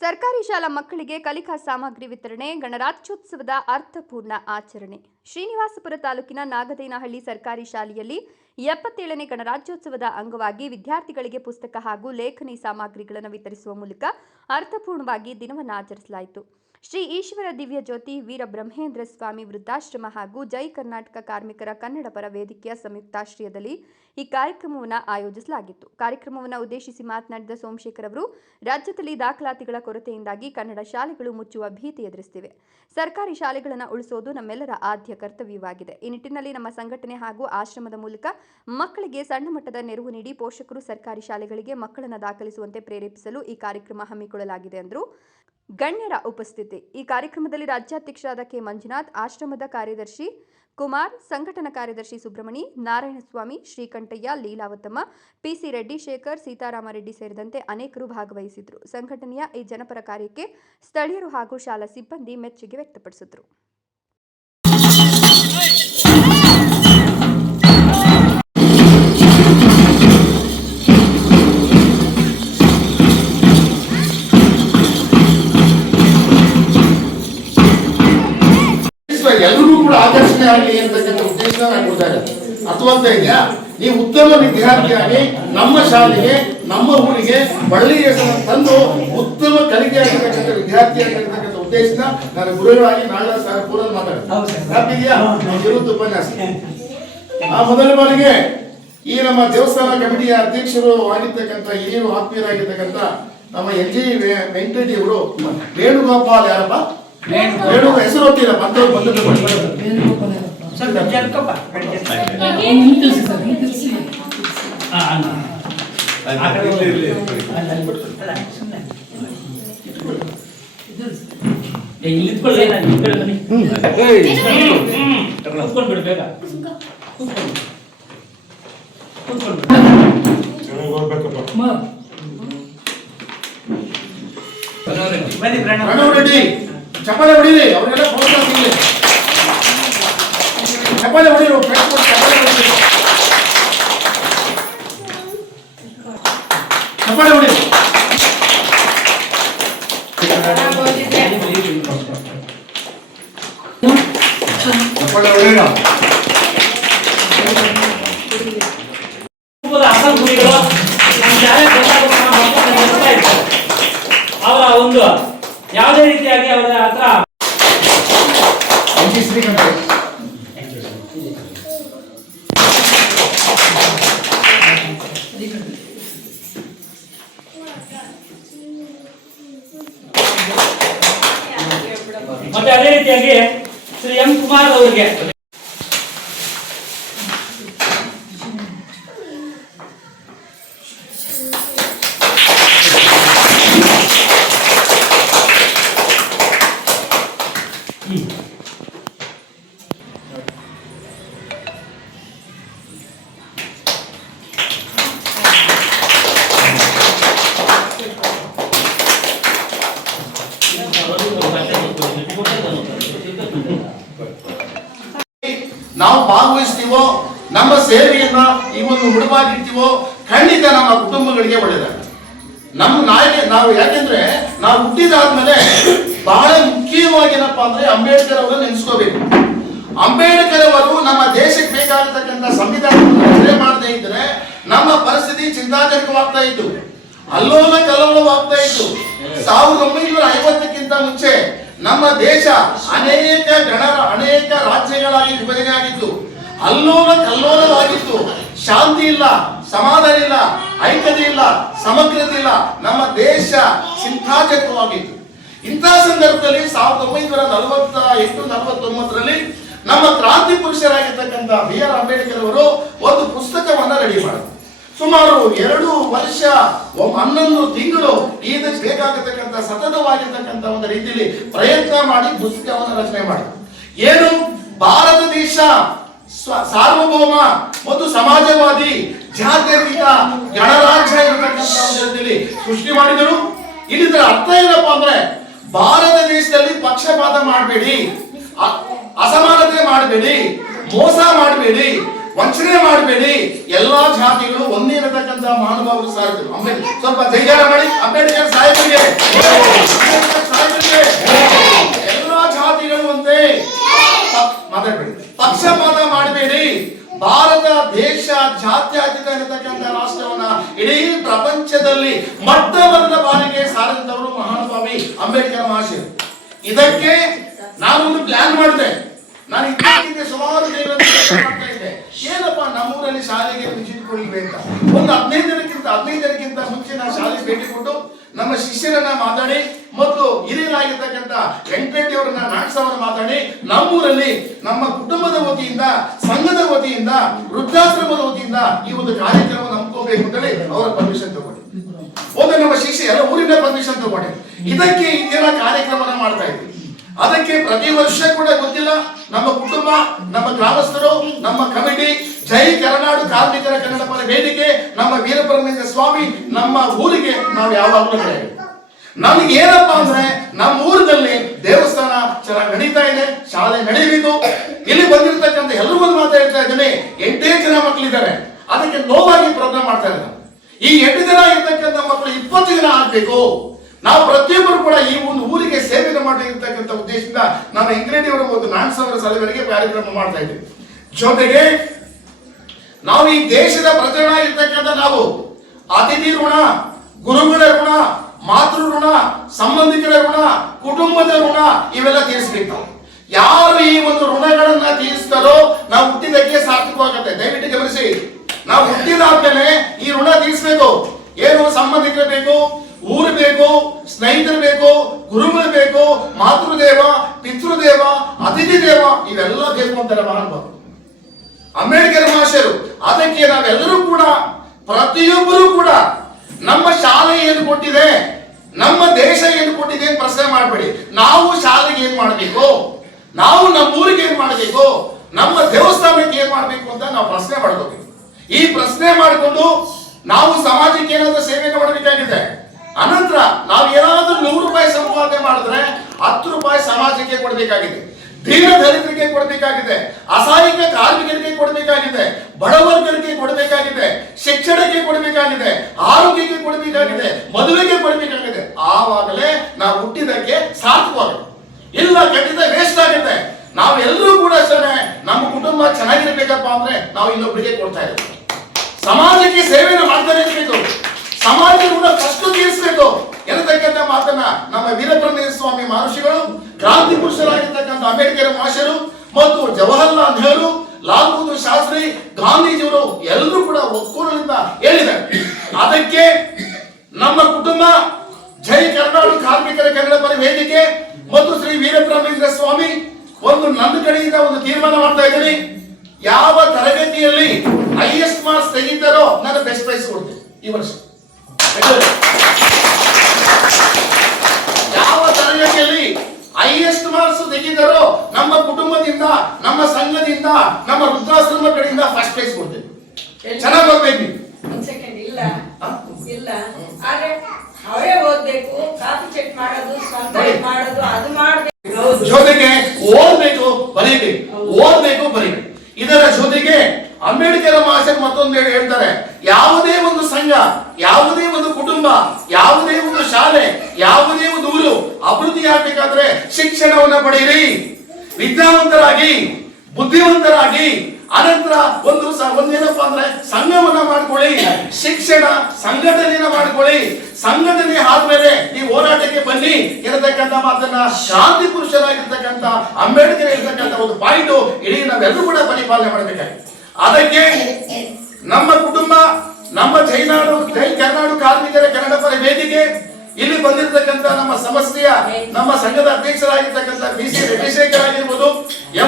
ಸರ್ಕಾರಿ ಶಾಲಾ ಮಕ್ಕಳಿಗೆ ಕಲಿಕಾ ಸಾಮಗ್ರಿ ವಿತರಣೆ, ಗಣರಾಜ್ಯೋತ್ಸವದ ಅರ್ಥಪೂರ್ಣ ಆಚರಣೆ. ಶ್ರೀನಿವಾಸಪುರ ತಾಲೂಕಿನ ನಾಗದೇನಹಳ್ಳಿ ಸರ್ಕಾರಿ ಶಾಲೆಯಲ್ಲಿ 77ನೇ ಗಣರಾಜ್ಯೋತ್ಸವದ ಅಂಗವಾಗಿ ವಿದ್ಯಾರ್ಥಿಗಳಿಗೆ ಪುಸ್ತಕ ಹಾಗೂ ಲೇಖನಿ ಸಾಮಗ್ರಿಗಳನ್ನು ವಿತರಿಸುವ ಮೂಲಕ ಅರ್ಥಪೂರ್ಣವಾಗಿ ದಿನವನ್ನು ಆಚರಿಸಲಾಯಿತು. ಶ್ರೀ ಈಶ್ವರ ದಿವ್ಯ ಜ್ಯೋತಿ ವೀರಬ್ರಹ್ಮೇಂದ್ರ ಸ್ವಾಮಿ ವೃದ್ಧಾಶ್ರಮ ಹಾಗೂ ಜೈ ಕರ್ನಾಟಕ ಕಾರ್ಮಿಕರ ಕನ್ನಡ ಪರ ವೇದಿಕೆಯ ಸಂಯುಕ್ತಾಶ್ರಯದಲ್ಲಿ ಈ ಕಾರ್ಯಕ್ರಮವನ್ನು ಆಯೋಜಿಸಲಾಗಿತ್ತು. ಕಾರ್ಯಕ್ರಮವನ್ನು ಉದ್ದೇಶಿಸಿ ಮಾತನಾಡಿದ ಸೋಮಶೇಖರ್ ಅವರು, ರಾಜ್ಯದಲ್ಲಿ ದಾಖಲಾತಿಗಳ ಕೊರತೆಯಿಂದಾಗಿ ಕನ್ನಡ ಶಾಲೆಗಳು ಮುಚ್ಚುವ ಭೀತಿ ಎದುರಿಸುತ್ತಿವೆ. ಸರ್ಕಾರಿ ಶಾಲೆಗಳನ್ನು ಉಳಿಸುವುದು ನಮ್ಮೆಲ್ಲರ ಆದ್ಯ ಕರ್ತವ್ಯವಾಗಿದೆ. ಈ ನಿಟ್ಟಿನಲ್ಲಿ ನಮ್ಮ ಸಂಘಟನೆ ಹಾಗೂ ಆಶ್ರಮದ ಮೂಲಕ ಮಕ್ಕಳಿಗೆ ಸಣ್ಣ ಮಟ್ಟದ ನೆರವು ನೀಡಿ ಪೋಷಕರು ಸರ್ಕಾರಿ ಶಾಲೆಗಳಿಗೆ ಮಕ್ಕಳನ್ನು ದಾಖಲಿಸುವಂತೆ ಪ್ರೇರೇಪಿಸಲು ಈ ಕಾರ್ಯಕ್ರಮ ಹಮ್ಮಿಕೊಳ್ಳಲಾಗಿದೆ ಎಂದರು. ಗಣ್ಯರ ಉಪಸ್ಥಿತಿ. ಈ ಕಾರ್ಯಕ್ರಮದಲ್ಲಿ ರಾಜ್ಯಾಧ್ಯಕ್ಷರಾದ ಕೆ ಮಂಜುನಾಥ್, ಆಶ್ರಮದ ಕಾರ್ಯದರ್ಶಿ ಕುಮಾರ್, ಸಂಘಟನಾ ಕಾರ್ಯದರ್ಶಿ ಸುಬ್ರಹ್ಮಣಿ, ನಾರಾಯಣಸ್ವಾಮಿ, ಶ್ರೀಕಂಠಯ್ಯ, ಲೀಲಾವತಮ್ಮ, ಪಿಸಿ ರೆಡ್ಡಿ, ಶೇಖರ್, ಸೀತಾರಾಮರೆಡ್ಡಿ ಸೇರಿದಂತೆ ಅನೇಕರು ಭಾಗವಹಿಸಿದ್ರು. ಸಂಘಟನೆಯ ಈ ಜನಪರ ಕಾರ್ಯಕ್ಕೆ ಸ್ಥಳೀಯರು ಹಾಗೂ ಶಾಲಾ ಸಿಬ್ಬಂದಿ ಮೆಚ್ಚುಗೆ ವ್ಯಕ್ತಪಡಿಸಿದರು. ಎಲ್ಲರೂ ಕೂಡ ಆಕರ್ಷಣೆ ಆಗಲಿ ಅಂತಕ್ಕಂಥ ಉದ್ದೇಶ ಕೊಡ್ತಾರೆ. ಅಥವಾ ಇದೆಯಾ, ನೀವು ಉತ್ತಮ ವಿದ್ಯಾರ್ಥಿಯಾಗಿ ನಮ್ಮ ಶಾಲೆಗೆ, ನಮ್ಮ ಊರಿಗೆ ಒಳ್ಳೆಯ ಹೆಸರನ್ನು ತಂದು ಉತ್ತಮ ಕಲಿಕೆ ಆಗಿರ್ತಕ್ಕಂಥ ವಿದ್ಯಾರ್ಥಿ ಆಗಿರ್ತಕ್ಕಂಥ ಉದ್ದೇಶನ ನಾನು ಗುರುವಾಗಿ ನಾಳೆ ಪೂರ್ವ ಮಾತಾಡ್ತೀನಿ. ಉಪನ್ಯಾಸ ಮೊದಲ ಬಾರಿಗೆ ಈ ನಮ್ಮ ದೇವಸ್ಥಾನ ಕಮಿಟಿಯ ಅಧ್ಯಕ್ಷರು ಆಗಿರ್ತಕ್ಕಂಥ ಹಿರಿಯರು ಆತ್ಮೀಯರಾಗಿರ್ತಕ್ಕಂಥ ನಮ್ಮ ಎಲ್.ಜಿ. ವೆಂಕಟರೆಡ್ಡಿ ಅವರು ವೇಣುಗೋಪಾಲ್ ಯಾರಪ್ಪ ವೇಣು ಹೆಸರು ಹೋಗ್ತೀರಪ್ಪ ಅಂತ ಬಂದು ಪ್ರಣವ್ ರೆಡ್ಡಿ ಚಪ್ಪಾಳೆ ಹೊಡೀರಿ, ಅವ್ರಿಗೆಲ್ಲ ಪ್ರೋತ್ಸಾಹ ಸಿಗಲಿ. ಚಪ್ಪಾಳೆ ಹೊಡೀರು, ಚಪ್ಪಾಳೆ ಹೊಡೀರಿ. ಚಪ್ಪಾಳೆ ಹೊಡೀರ. ಅವರ ಒಂದು ಯಾವುದೇ ರೀತಿಯಾಗಿ ಅವರ ಹತ್ರ ಮತ್ತೆ ಅದೇ ರೀತಿಯಾಗಿ ಶ್ರೀ ಎಂ ಕುಮಾರ್ ಅವರಿಗೆ ನಾವು ಭಾಗವಹಿಸ್ತೀವೋ, ನಮ್ಮ ಸೇವೆಯನ್ನ ಈ ಒಂದು ಮುಡುಪಾಗಿರ್ತೀವೋ, ಖಂಡಿತ ನಮ್ಮ ಕುಟುಂಬಗಳಿಗೆ ಒಳ್ಳೆಯದಾಗುತ್ತೆ. ನಮ್ಮ ನಾವು ಯಾಕೆಂದ್ರೆ ನಾವು ಹುಟ್ಟಿದಾದ್ಮೇಲೆ ಬಹಳ ಮುಖ್ಯವಾಗಿನಪ್ಪ ಅಂದ್ರೆ ಅಂಬೇಡ್ಕರ್ ಅವರನ್ನು ನೆನೆಸ್ಕೋಬೇಕು. ಅಂಬೇಡ್ಕರ್ ಅವರು ನಮ್ಮ ದೇಶಕ್ಕೆ ಬೇಕಾಗಿರ್ತಕ್ಕಂಥ ಸಂವಿಧಾನವನ್ನು ರಚನೆ ಮಾಡದೇ ಇದ್ರೆ ನಮ್ಮ ಪರಿಸ್ಥಿತಿ ಚಿಂತಾಜನಕವಾಗ್ತಾ ಇತ್ತು, ಅಲ್ಲೋಲ ಕಲ್ಲೋಲವಾಗ್ತಾ ಇತ್ತು. 1950ಕ್ಕಿಂತ ಮುಂಚೆ ನಮ್ಮ ದೇಶ ಅನೇಕ ರಾಜ್ಯಗಳಾಗಿ ವಿಭಜನೆ ಆಗಿತ್ತು, ಅಲ್ಲೋಲ ಕಲ್ಲೋಲವಾಗಿತ್ತು. ಶಾಂತಿ ಇಲ್ಲ, ಸಮಾಧಾನ ಇಲ್ಲ, ಐಕ್ಯತೆ ಇಲ್ಲ, ಸಮಗ್ರತೆ ಇಲ್ಲ. ನಮ್ಮ ದೇಶ ಚಿಂತಾಜನಕವಾಗಿತ್ತು. ಇಂತಹ ಸಂದರ್ಭದಲ್ಲಿ 1948-49ರಲ್ಲಿ ನಮ್ಮ ಕ್ರಾಂತಿ ಪುರುಷರಾಗಿರ್ತಕ್ಕಂಥ ಬಿ.ಆರ್. ಅಂಬೇಡ್ಕರ್ ಅವರು ಒಂದು ಪುಸ್ತಕವನ್ನ ರೆಡಿ ಮಾಡಿದ್ರು. ಸುಮಾರು 2 ವರ್ಷ 11 ತಿಂಗಳು ಇದಕ್ಕೆ ಬೇಕಾಗತಕ್ಕಂಥ ಸತತವಾಗಿರ್ತಕ್ಕಂಥ ಒಂದು ರೀತಿಯಲ್ಲಿ ಪ್ರಯತ್ನ ಮಾಡಿ ಪುಸ್ತಕವನ್ನು ರಚನೆ ಮಾಡಿದ್ರು. ಏನು ಭಾರತ ದೇಶ ಸಾರ್ವಭೌಮ ಮತ್ತು ಸಮಾಜವಾದಿ ಜಾತ್ಯತೀತ ಗಣರಾಜ್ಯ ಇರತಕ್ಕಂಥ ಒಂದು ರೀತಿಯಲ್ಲಿ ಸೃಷ್ಟಿ ಮಾಡಿದರು. ಇಲ್ಲಿದ್ರ ಅರ್ಥ ಏನಪ್ಪಾ ಅಂದ್ರೆ, ಭಾರತ ದೇಶದಲ್ಲಿ ಪಕ್ಷಪಾತ ಮಾಡಬೇಡಿ, ಅಸಮಾನತೆ ಮಾಡಬೇಡಿ, ಮೋಸ ಮಾಡಬೇಡಿ, ವಂಚನೆ ಮಾಡಬೇಡಿ. ಎಲ್ಲಾ ಜಾತಿಗಳು ಒಂದೇ ಇರತಕ್ಕಂತ ಮಹಾನುಭಾವರು ಸಾರಿದ್ರು. ಅಂಬೇಡ್ಕರ್ ಸ್ವಲ್ಪ ಜೈಕಾರ ಮಾಡಿ. ಅಂಬೇಡ್ಕರ್ ಸಾಹೇಬರಿಗೆ ಎಲ್ಲಾ ಜಾತಿಗಳು ಒಂದೇ. ಮಾತಾಡಬೇಡಿ, ಪಕ್ಷಪಾತ ಮಾಡಬೇಡಿ. ಭಾರತ ದೇಶ ಜಾತ್ಯತೀತ ಇರತಕ್ಕಂತ ರಾಷ್ಟ್ರವನ್ನ ಇಡೀ ಪ್ರಪಂಚದಲ್ಲಿ ಮೊಟ್ಟ ಮೊದಲ ಬಾರಿಗೆ ಸಾರಿದವರು ಮಹಾನುಭಾವಿ ಅಂಬೇಡ್ಕರ್ ಮಹಾಶಯರು. ಇದಕ್ಕೆ ನಾನೊಂದು ಪ್ಲಾನ್ ಮಾಡಿದೆ. ನಾನು ಇದ್ದಕ್ಕಿದ್ದೆ ಸುಮಾರು ಮಾಡ್ತಾ ಇದ್ದೆ. ಏನಪ್ಪ ನಮ್ಮೂರಲ್ಲಿ ಶಾಲೆಗೆ ವಿಸಿಟ್ ಕೊಡಬೇಕು ಅಂತ. ಒಂದು 15 ದಿನಕ್ಕಿಂತ ಮುಂಚೆ ನಾನು ಶಾಲೆಗೆ ಭೇಟಿ ಕೊಟ್ಟು ನಮ್ಮ ಶಿಷ್ಯರನ್ನ ಮಾತಾಡಿ ಮತ್ತು ಹಿರಿಯರಾಗಿರ್ತಕ್ಕಂಥ ವೆಂಕಟರೆಡ್ಡಿ ಅವರನ್ನ ನಾಟಕವನ್ನ ಮಾತಾಡಿ ನಮ್ಮೂರಲ್ಲಿ ನಮ್ಮ ಕುಟುಂಬದ ವತಿಯಿಂದ, ಸಂಘದ ವತಿಯಿಂದ, ವೃದ್ಧಾಶ್ರಮದ ವತಿಯಿಂದ ಈ ಒಂದು ಕಾರ್ಯಕ್ರಮ ನಂಬ್ಕೋಬೇಕು ಅಂತೇಳಿ ಅವರ ಪರ್ಮಿಷನ್ ತಗೊಂಡೆ. ಒಂದು ನಮ್ಮ ಶಿಷ್ಯ ಎಲ್ಲ ಊರಿನ ಪರ್ಮಿಷನ್ ತಗೊಂಡೆ. ಇದಕ್ಕೆ ಈ ದಿನ ಕಾರ್ಯಕ್ರಮನ ಮಾಡ್ತಾ ಇದ್ವಿ. ಅದಕ್ಕೆ ಪ್ರತಿ ವರ್ಷ ಕೂಡ ಗೊತ್ತಿಲ್ಲ, ನಮ್ಮ ಕುಟುಂಬ, ನಮ್ಮ ಗ್ರಾಮಸ್ಥರು, ನಮ್ಮ ಕಮಿಟಿ, ಜೈ ಕರ್ನಾಡು ಕಾರ್ಮಿಕರ ಕನ್ನಡ ಪರ ವೇದಿಕೆ, ನಮ್ಮ ವೀರಬ್ರಹ್ಮೇಂದ್ರ ಸ್ವಾಮಿ, ನಮ್ಮ ಊರಿಗೆ ನಾವು ಯಾವಾಗಲೂ ನಮ್ಗೆ ಏನಪ್ಪಾ ಅಂದ್ರೆ ನಮ್ಮ ಊರಿನಲ್ಲಿ ದೇವಸ್ಥಾನ ಚೆನ್ನಾಗಿ ನಡೀತಾ ಇದೆ, ಶಾಲೆ ನಡೀಬೇಕು. ಇಲ್ಲಿ ಬಂದಿರತಕ್ಕಂಥ ಎಲ್ಲರೂ ಒಂದು ಮಾತು ಹೇಳ್ತಾ ಇದ್ದೇನೆ, 8 ಜನ ಮಕ್ಕಳಿದ್ದಾರೆ. ಅದಕ್ಕೆ ನೋವಾಗಿ ಪ್ರೋಗ್ರಾಮ್ ಮಾಡ್ತಾ ಇದ್ದಾರೆ. ಈ 8 ಜನ ಇರ್ತಕ್ಕಂಥ ಮಕ್ಕಳು 20 ಜನ ಆಗ್ಬೇಕು. ನಾವು ಪ್ರತಿಯೊಬ್ಬರು ಕೂಡ ಈ ಒಂದು ಊರಿಗೆ ಸೇವೆ ಮಾಡಿರ್ತಕ್ಕಂಥ ಉದ್ದೇಶದಿಂದ ನಾನು ಇಂಗ್ರೆಡಿ ಅವರ ಒಂದು 4,000 ಸಲಹೆವರೆಗೆ ಕಾರ್ಯಕ್ರಮ ಮಾಡ್ತಾ ಇದ್ದೀವಿ. ಜೊತೆಗೆ ನಾವು ಈ ದೇಶದ ಪ್ರಜೆಗಳಾಗಿರ್ತಕ್ಕಂಥ ನಾವು ಅತಿಥಿ ಋಣ, ಗುರುಗಳ ಋಣ, ಮಾತೃ ಋಣ, ಸಂಬಂಧಿಕರ ಋಣ, ಕುಟುಂಬದ ಋಣ ಇವೆಲ್ಲ ತೀರಿಸಬೇಕು. ಯಾರು ಈ ಒಂದು ಋಣಗಳನ್ನ ತೀರಿಸ್ತಾರೋ ನಾವು ಹುಟ್ಟಿದಕ್ಕೆ ಸಾರ್ಥಕವಾಗುತ್ತೆ. ದಯವಿಟ್ಟು ಗಮನಿಸಿ, ನಾವು ಹುಟ್ಟಿದಾದ್ಮೇಲೆ ಈ ಋಣ ತೀರಿಸಬೇಕು. ಏನು ಸಂಬಂಧಿಕರು ಬೇಕು, ಊರು ಬೇಕು, ಸ್ನೇಹಿತರು ಬೇಕು, ಗುರುಗಳು ಬೇಕು, ಮಾತೃದೇವ, ಪಿತೃದೇವ, ಅತಿಥಿ ದೇವ ಇವೆಲ್ಲ ಬೇಕು ಅಂತಾರೆ ಮಹಾನುಭಾವರು ಅಂಬೇಡ್ಕರ್ ಮಹಾಶಯರು. ಅದಕ್ಕೆ ನಾವೆಲ್ಲರೂ ಕೂಡ ಪ್ರತಿಯೊಬ್ಬರು ಕೂಡ ನಮ್ಮ ಶಾಲೆ ಏನು ಕೊಟ್ಟಿದೆ, ನಮ್ಮ ದೇಶ ಏನು ಕೊಟ್ಟಿದೆ ಅಂತ ಪ್ರಶ್ನೆ ಮಾಡಬೇಡಿ. ನಾವು ಶಾಲೆಗೆ ಏನ್ ಮಾಡಬೇಕು, ನಾವು ನಮ್ಮ ಊರಿಗೆ ಏನ್ ಮಾಡಬೇಕು, ನಮ್ಮ ದೇವಸ್ಥಾನಕ್ಕೆ ಏನ್ ಮಾಡಬೇಕು ಅಂತ ನಾವು ಪ್ರಶ್ನೆ ಮಾಡಬೇಕು. ಈ ಪ್ರಶ್ನೆ ಮಾಡಿಕೊಂಡು ನಾವು ಸಮಾಜಕ್ಕೆ ಏನಾದ್ರೂ ಸೇವೆಯನ್ನು ಮಾಡಬೇಕಾಗಿದೆ. ಅನಂತರ ನಾವು ಏನಾದ್ರೂ 100 ರೂಪಾಯಿ ಸಂಪಾದನೆ ಮಾಡಿದ್ರೆ 10 ರೂಪಾಯಿ ಸಮಾಜಕ್ಕೆ ಕೊಡಬೇಕಾಗಿದೆ, ದೀನ ದಲಿತರಿಗೆ ಕೊಡಬೇಕಾಗಿದೆ, ಅಸಹಾಯಕ ಕಾರ್ಮಿಕರಿಗೆ ಕೊಡಬೇಕಾಗಿದೆ, ಬಡವರ್ಗರಿಗೆ ಕೊಡಬೇಕಾಗಿದೆ, ಶಿಕ್ಷಣಕ್ಕೆ ಕೊಡಬೇಕಾಗಿದೆ, ಆರೋಗ್ಯಕ್ಕೆ ಕೊಡಬೇಕಾಗಿದೆ, ಮದುವೆಗೆ ಕೊಡಬೇಕಾಗಿದೆ. ಆವಾಗಲೇ ನಾವು ಹುಟ್ಟಿದಕ್ಕೆ ಸಾರ್ಥಕವಾಗುತ್ತೆ. ಇಲ್ಲ ಖಂಡಿತ ವೇಸ್ಟ್ ಆಗುತ್ತೆ. ನಾವೆಲ್ಲರೂ ಕೂಡ ಅಷ್ಟೇ ನಮ್ಮ ಕುಟುಂಬ ಚೆನ್ನಾಗಿರ್ಬೇಕಪ್ಪ ಅಂದ್ರೆ ನಾವು ಇನ್ನೊಬ್ಬರಿಗೆ ಕೊಡ್ತಾ ಇದ್ದೀವಿ. ಸಮಾಜಕ್ಕೆ ಸೇವೆಯನ್ನು ಮಾಡ್ತಾನೆ ಇರಬೇಕು, ಸಮಾಜ ಕೂಡ ಕಷ್ಟ ತೀರಿಸಬೇಕು ಎನ್ನತಕ್ಕಂಥ ಮಾತನ್ನ ನಮ್ಮ ವೀರಬ್ರಹ್ಮೇಂದ್ರ ಸ್ವಾಮಿ ಮಹರ್ಷಿಗಳು, ಕ್ರಾಂತಿ ಪುರುಷರಾಗಿರ್ತಕ್ಕಂಥ ಅಂಬೇಡ್ಕರ್ ಮಹಾಶಯರು ಮತ್ತು ಜವಾಹರ್ಲಾಲ್ ನೆಹರು, ಲಾಲ್ ಬಹದ್ದೂರ್ ಶಾಸ್ತ್ರಿ, ಗಾಂಧೀಜಿಯವರು ಎಲ್ಲರೂ ಕೂಡ ಒಕ್ಕೂಟದಿಂದ ಹೇಳಿದ್ದಾರೆ. ಅದಕ್ಕೆ ನಮ್ಮ ಕುಟುಂಬ ಜೈ ಕರ್ನಾಡು ಕಾರ್ಮಿಕರ ಕನ್ನಡ ಪರ ವೇದಿಕೆ ಮತ್ತು ಶ್ರೀ ವೀರಬ್ರಹ್ಮೇಂದ್ರ ಸ್ವಾಮಿ ಒಂದು ನನ್ನ ಕಡೆಯಿಂದ ಒಂದು ತೀರ್ಮಾನ ಮಾಡ್ತಾ ಇದ್ದೀನಿ. ಯಾವ ತರಗತಿಯಲ್ಲಿ ಹೈಯೆಸ್ಟ್ ಮಾರ್ಕ್ಸ್ ತೆಗಿತಾರೋ ನಾನು ಬೆಸ್ಟ್ ಪ್ರೈಸ್ ಕೊಡ್ತೀನಿ ಈ ವರ್ಷ. ಯಾವ ತರಗತಿಯಲ್ಲಿ ಹೈಯೆಸ್ಟ್ ಮಾರ್ಕ್ಸ್ ತೆಗಿತಾರೋ ನಮ್ಮ ಕುಟುಂಬದಿಂದ, ನಮ್ಮ ಸಂಘದಿಂದ, ನಮ್ಮ ವೃದ್ಧಾಶ್ರಮ ಕಡೆಯಿಂದ ಫಸ್ಟ್ ಪ್ರೈಸ್ ಕೊಡ್ತೀನಿ. ಚೆನ್ನಾಗಿ ಓದ್ಬೇಕು. ಇಲ್ಲ ಇಲ್ಲ ಆದ್ರೆ ಅವರೇ ಓದ್ಬೇಕು, ಕಾಪಿ ಚೆಕ್ ಮಾಡೋದು, ಸ್ವಂತ ಮಾಡೋದು, ಅದು ಮಾಡಬೇಕು. ಜೊತೆಗೆ ಓದ್ಬೇಕು, ಬರೀಬೇಕು. ಇದರ ಜೊತೆಗೆ ಅಂಬೇಡ್ಕರ್ ಮಹಾಶಯರು ಮತ್ತೊಂದು ಹೇಳ್ತಾರೆ, ಯಾವುದೇ ಒಂದು ಸಂಘ, ಯಾವುದೇ ಒಂದು ಕುಟುಂಬ, ಯಾವುದೇ ಒಂದು ಶಾಲೆ, ಯಾವುದೇ ಒಂದು ಊರು ಅಭಿವೃದ್ಧಿ ಆಗ್ಬೇಕಾದ್ರೆ ಶಿಕ್ಷಣವನ್ನ ಪಡೆಯಿರಿ, ವಿದ್ಯಾವಂತರಾಗಿ, ಬುದ್ಧಿವಂತರಾಗಿ, ಅನಂತರ ಒಂದೇನಪ್ಪ ಅಂದ್ರೆ ಸಂಘವನ್ನ ಮಾಡ್ಕೊಳ್ಳಿ, ಶಿಕ್ಷಣ ಸಂಘಟನೆಯನ್ನ ಮಾಡ್ಕೊಳ್ಳಿ. ಸಂಘಟನೆ ಆದ್ಮೇಲೆ ನೀವು ಹೋರಾಟಕ್ಕೆ ಬನ್ನಿ ಇರತಕ್ಕಂತ ಮಾತನ್ನ ಕ್ರಾಂತಿ ಪುರುಷರಾಗಿರ್ತಕ್ಕಂಥ ಅಂಬೇಡ್ಕರ್ ಇರ್ತಕ್ಕಂಥ ಒಂದು ಪಾಯಿಂಟ್ ಇಡೀ ನಾವೆಲ್ಲರೂ ಕೂಡ ಪರಿಪಾಲನೆ ಮಾಡಬೇಕಾಗಿದೆ. ಅದಕ್ಕೆ ನಮ್ಮ ಕುಟುಂಬ, ನಮ್ಮ ಜೈ ಕರ್ನಾಡು ಕಾರ್ಮಿಕರ ಕನ್ನಡ ಪರ ವೇದಿಕೆ, ಇಲ್ಲಿ ಬಂದಿರತಕ್ಕಂಥ ನಮ್ಮ ಸಂಸ್ಥೆಯ ನಮ್ಮ ಸಂಘದ ಅಧ್ಯಕ್ಷರಾಗಿರ್ತಕ್ಕಂಥ BC ರೆಡ್ಡಿಶೇಖರ್ ಆಗಿರ್ಬೋದು,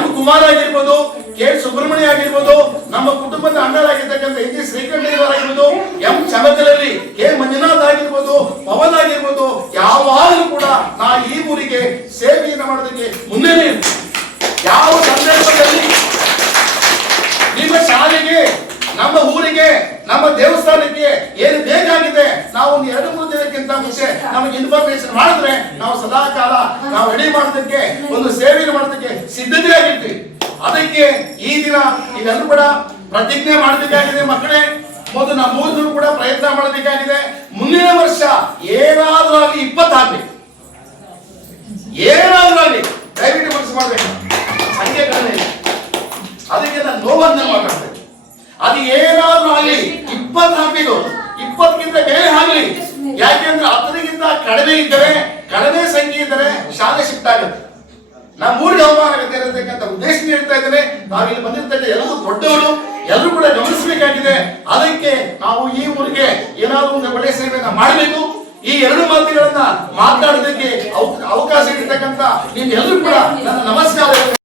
M ಕುಮಾರ್ ಆಗಿರ್ಬೋದು, K ಸುಬ್ರಹ್ಮಣ್ಯ ಆಗಿರ್ಬೋದು, ನಮ್ಮ ಕುಟುಂಬದ ಅಣ್ಣರಾಗಿರ್ತಕ್ಕಂಥ NG ಶ್ರೀಕಂಠೇಶ್ವರ ಆಗಿರ್ಬೋದು, M ಚಮಕಲಲ್ಲಿ K ಮಂಜುನಾಥ್ ಆಗಿರ್ಬೋದು, ಪವನ್ ಆಗಿರ್ಬೋದು, ಯಾವಾಗಲೂ ಕೂಡ ನಾ ಈ ಊರಿಗೆ ಸೇವೆಯನ್ನು ಮಾಡೋದಕ್ಕೆ ಮುಂದೆನೇ ಇರ್ತೀನಿ. ಯಾವ ಸಂದರ್ಭದಲ್ಲಿ ನಿಮ್ಮ ಶಾಲೆಗೆ, ನಮ್ಮ ಊರಿಗೆ, ನಮ್ಮ ದೇವಸ್ಥಾನಕ್ಕೆ ಏನು ಬೇಕಾಗಿದೆ ನಾವು ಒಂದು 2-3 ದಿನಕ್ಕಿಂತ ಮುಂಚೆ ನಮಗೆ ಇನ್ಫಾರ್ಮೇಶನ್ ಮಾಡಿದ್ರೆ ನಾವು ಸದಾ ಕಾಲ ನಾವು ರೆಡಿ ಮಾಡೋದಕ್ಕೆ, ಒಂದು ಸೇವೆಯನ್ನು ಮಾಡೋದಕ್ಕೆ ಸಿದ್ಧತೆ ಆಗಿರ್ತೀವಿ. ಅದಕ್ಕೆ ಈ ದಿನ ನೀವೆಲ್ಲರೂ ಕೂಡ ಪ್ರತಿಜ್ಞೆ ಮಾಡಬೇಕಾಗಿದೆ ಮಕ್ಕಳೇ. ಮೊದಲು ನಮ್ಮೂರು ಕೂಡ ಪ್ರಯತ್ನ ಮಾಡಬೇಕಾಗಿದೆ. ಮುಂದಿನ ವರ್ಷ ಏನಾದ್ರೂ ಆಗಲಿ 20 ಆಗ್ಬೇಕು, ಏನಾದ್ರೂ ಆಗಲಿ ದಯವಿಟ್ಟು ಮನಸ್ಸು ಮಾಡ್ಬೇಕು. ಸಂಖ್ಯೆಗಳನ್ನೇ ಅದಕ್ಕೆ ನಾನು ನೋವನ್ನು ಮಾತಾಡ್ತೇನೆ. ಅದು ಏನಾದ್ರೂ ಆಗಲಿ 20 ಆಗ್ಬೇಕು, 20ಕ್ಕಿಂತ ಮೇಲೆ ಆಗಲಿ. ಯಾಕೆಂದ್ರೆ 10ಗಿಂತ ಕಡಿಮೆ ಇದ್ದರೆ, ಕಡಿಮೆ ಸಂಖ್ಯೆ ಇದ್ದರೆ ಶಾಲೆ ಶಿಫ್ಟ್ ಆಗುತ್ತೆ, ನಮ್ಮ ಊರಿಗೆ ಅವಮಾನ ಆಗುತ್ತೆ ಇರತಕ್ಕಂಥ ಉದ್ದೇಶ ಹೇಳ್ತಾ ಇದ್ದೇನೆ. ನಾವಿಲ್ಲಿ ಬಂದಿರ್ತಕ್ಕಂಥ ಎಲ್ಲರೂ ದೊಡ್ಡವರು, ಎಲ್ಲರೂ ಕೂಡ ಗಮನಿಸಬೇಕಾಗಿದೆ. ಅದಕ್ಕೆ ನಾವು ಈ ಊರಿಗೆ ಏನಾದರೂ ಒಂದು ಒಳ್ಳೆಯ ಸೇವೆಯನ್ನ ಮಾಡಬೇಕು. ಈ 2 ಮಾತುಗಳನ್ನ ಮಾತಾಡೋದಕ್ಕೆ ಅವಕಾಶ ಇರತಕ್ಕಂಥ ನಿಮ್ಗೆಲ್ಲರೂ ಕೂಡ ನನ್ನ ನಮಸ್ಕಾರ.